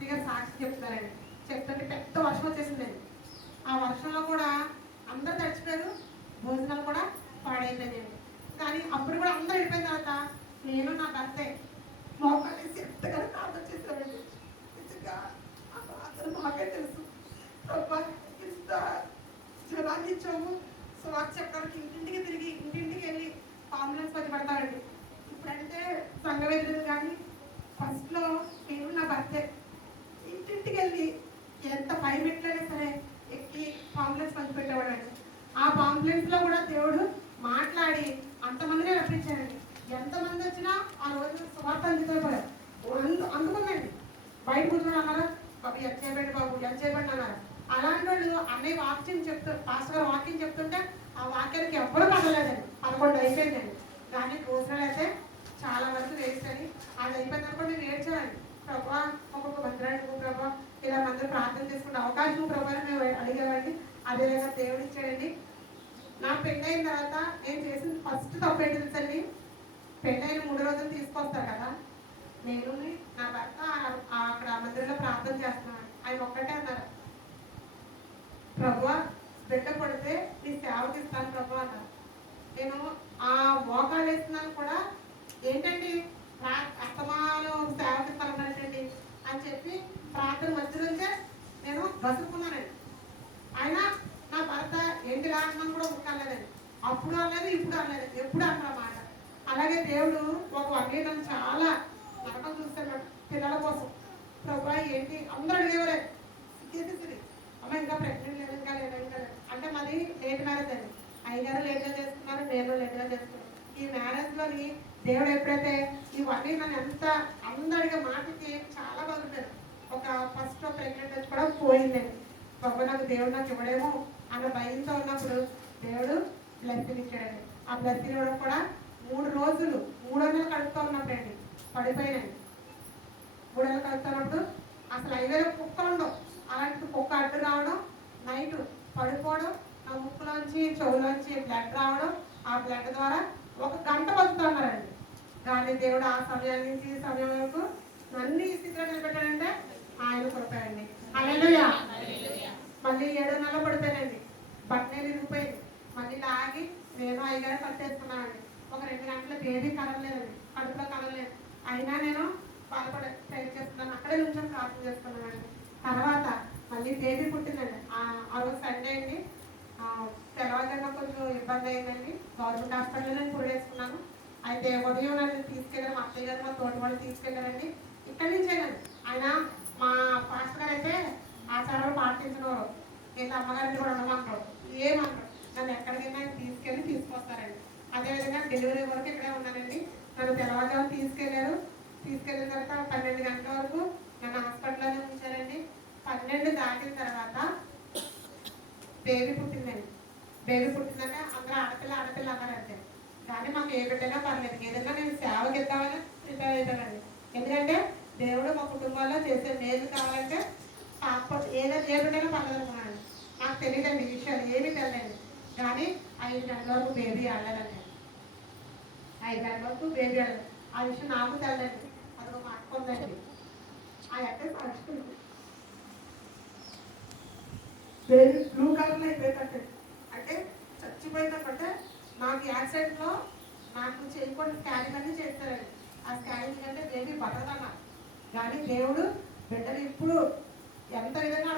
అత్తయ్య సాక్షి చెప్తారండి. చెప్తుంటే పెద్ద వర్షం వచ్చేసిందండి. ఆ వర్షంలో కూడా అందరూ తడిచిపోయారు, భోజనాలు కూడా పాడైపోయాయండి. కానీ అప్పుడు కూడా అందరూ వెళ్ళిపోయిన తర్వాత నేను నా భర్తే మోకాళ్ళేసి ఎంతగానో ప్రార్థన చేశానండి. నిజంగా ఆ ప్రార్థన మాకే తెలుసు. ప్రభా ఇంత జనాన్ని ఇచ్చాము, సువార్త చెప్పడానికి ఇంటింటికి తిరిగి ఇంటింటికి వెళ్ళి అంబులెన్స్ వచ్చి పడతామండి. ఇప్పుడంటే సంఘం ఎదురు కానీ ఫస్ట్లో నేను నా భర్తే ఇంటింటికి వెళ్ళి ఎంత పై మెట్లైనా సరే ఎక్కి పాంప్లెట్స్ పంచిపెట్టేవాడండి. ఆ పాంప్లెట్స్లో కూడా దేవుడు మాట్లాడి అంతమందినే రప్పించాడండి. ఎంతమంది వచ్చినా ఆ రోజు సువార్త అందుకోపోయారు. అందుకుందండి. బయట కూర్చొని అన్నారు, బాబు ఎంత చేయబడి బాబు ఎంత చేయబడి అన్నారు. అలాంటి వాళ్ళు అన్నయ్య వాక్యం పాస్టర్ గారు వాక్యం చెప్తుంటే ఆ వాక్యానికి ఎవ్వరూ పడలేదండి. 11 అయిపోయిందండి. కానీ భోజనాలు అయితే చాలా వరకు వేస్ట్ అని అది అయిపోయిన తర్వాత నేను ఏడ్చానండి. ప్రభా ఒక్కొక్క మందిరానికి ప్రభా ఇలా మందిరం ప్రార్థన చేసుకునే అవకాశం ప్రభా మేము అడిగామండి. అదేవిధంగా దేవుడు ఇచ్చాడండి. నా పెళ్ళైన తర్వాత నేను చేసిన ఫస్ట్ తప్పు ఏంటి తెలుసండి, పెళ్ళైన 3 రోజులు తీసుకొస్తారు కదా, నేను నా భర్త అక్కడ మందిరంలో ప్రార్థన చేస్తున్నాను. ఆయన ఒక్కటే అన్నారు, ప్రభా బిడ్డ పడితే నీ సేవకి ఇస్తాను ప్రభా అన్నారు. నేను ఆ మోకాలు వేస్తున్నాను కూడా ఏంటండి అస్తమానం సేవకి ఇస్తానండి అని చెప్పి ప్రార్థన మధ్య నుంచే నేను బతుకున్నానండి. ఆయన నా భర్త ఏంటి రాకమని కూడా ముక్కర్లేదండి. అప్పుడు అనలేదు, ఇప్పుడు అనలేదు, ఎప్పుడు అన్నమాట. అలాగే దేవుడు ఒక నన్ను చాలా నరకం చూస్తాడు పిల్లల కోసం. ప్రభా ఏంటి అందరూ అడిగేవారే సిగ్గేసేసి, అమ్మ ఇంకా ప్రెగ్నెంట్ లేదు, ఇంకా లేదు, ఇంకా లేదు అంటే మాది లేట్ మ్యారేజ్ అండి. అయ్యగారు లేట్గా చేసుకున్నారు, నేను లేట్గా చేసుకున్నాను. ఈ మ్యారేజ్లోని దేవుడు ఎప్పుడైతే ఇవన్నీ నన్ను ఎంత అందరిగా మాటకి చాలా బాగుంటారు. ఒక ఫస్ట్ ప్రెగ్నెంట్ వచ్చి కూడా పోయిందండి. ప్రభు నాకు దేవుడు నాకు ఇవ్వడేమో అన్న భయంతో ఉన్నప్పుడు దేవుడు బ్లెస్సింగ్ ఇచ్చాడండి. ఆ బ్లెస్సింగ్ ఇవ్వడం కూడా 3 రోజులు 3 నెలలు కడుపుతూ ఉన్నప్పుడు అండి పడిపోయినండి. 3 నెలలు కడుపుతున్నప్పుడు అసలు హైవేలో కుక్కలు ఉండవు. అలాంటి కుక్క అడ్డు రావడం, నైట్ పడిపోవడం, నా ముక్కులోంచి చెవులోంచి బ్లడ్ రావడం, ఆ బ్లడ్ ద్వారా 1 గంట బతుకుతున్నారండి. కానీ దేవుడు ఆ సమయం నుంచి ఈ సమయం వరకు నన్ను ఈ స్థితిలో నిలబెట్టాడంటే ఆయన పడిపోయాయండి. హల్లెలూయా. మళ్ళీ 7 నెలలు పడిపోయానండి. బట్టనే విరిగిపోయింది. మళ్ళీ లాగి నేను అయ్యగారు కట్టేసుకున్నానండి. ఒక 2 గంటల బేబీ కలగలేదండి, కడుపులో కలగలేదు. అయినా నేను బాధపడే ట్రై చేస్తున్నాను, అక్కడే నుంచి ప్రార్థన చేస్తున్నానండి. తర్వాత మళ్ళీ బేబీ పుట్టిందండి. ఆ రోజు సండే అండి. తెల్లవారుజామున కొంచెం ఇబ్బంది అయిందండి. గవర్నమెంట్ హాస్పిటల్లో నేను పురుడేసుకున్నాను. అయితే ఉదయం నన్ను తీసుకెళ్ళారు, మా అత్తయ్య గారు మా తోటి వాళ్ళు తీసుకెళ్ళారండి. ఇక్కడి నుంచేనండి. ఆయన మా పాస్టర్ గారు అయితే ఆచారాలు పాటించినవారు. నేను అమ్మగారిని కూడా ఉండమంటారు, ఏమంటారు. నన్ను ఎక్కడికైనా ఆయన తీసుకొస్తారండి. అదేవిధంగా డెలివరీ వరకు ఇక్కడే ఉన్నానండి. నన్ను తెల్లవారుజామున తీసుకెళ్ళిన తర్వాత 12 గంటల వరకు నన్ను హాస్పిటల్లోనే ఉంచారండి. 12 దాటిన తర్వాత బేబీ పుట్టిందండి. బేబీ పుట్టిందంటే అందరూ ఆడపిల్ల అన్నారంటే, కానీ మాకు ఏ బిడ్డైనా పర్లేదు, ఏదైనా నేను సేవకి ఇద్దామని ప్రిపేర్ అవుతానండి. ఎందుకంటే దేవుడు మా కుటుంబాల్లో చేసే మేలు కావాలంటే కాకపోతే ఏ బిడ్డైనా పర్లేదు అనుకున్నాను. నాకు తెలియదండి ఈ విషయాలు ఏమీ తెలియదు. కానీ 5 గంటల వరకు బేబీ ఆడలేదండి. 5 గంటల వరకు బేబీ ఆడలేదు. ఆ విషయం నాకు తెలియదండి. అది ఒక అక్క ఉందండి, ఆ అక్క సాక్షి బేబీ బ్లూ కలర్లో అయిపోయేటట్టు అంటే చచ్చిపోయేటట్టు. నాకు యాక్సిడెంట్లో నాకు చేయకుండా స్కానింగ్ అన్నీ చేస్తారండి. ఆ స్కానింగ్ అంటే బేబీ బతకదన్నారు. కానీ దేవుడు బిడ్డలు ఇప్పుడు ఎంత విధంగా